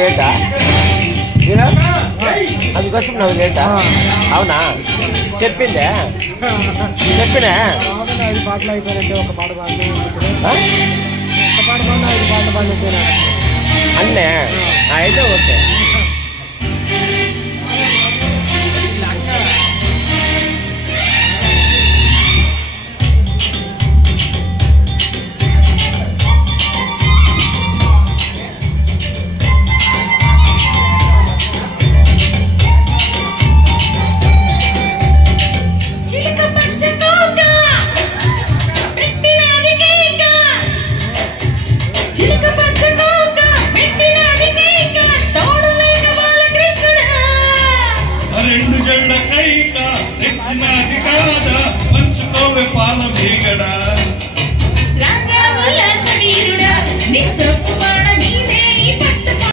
లేటా మీరు అందుకోసం నువ్వు లేటా? అవునా? చెప్పిందే చెప్పినా 5 పాటలు అయిపోయారంటే ఒక పాట పాడి ఒక పాట పాడిన 5 పాటలు పాడిపోయినా అన్నే అయితే ఓకే.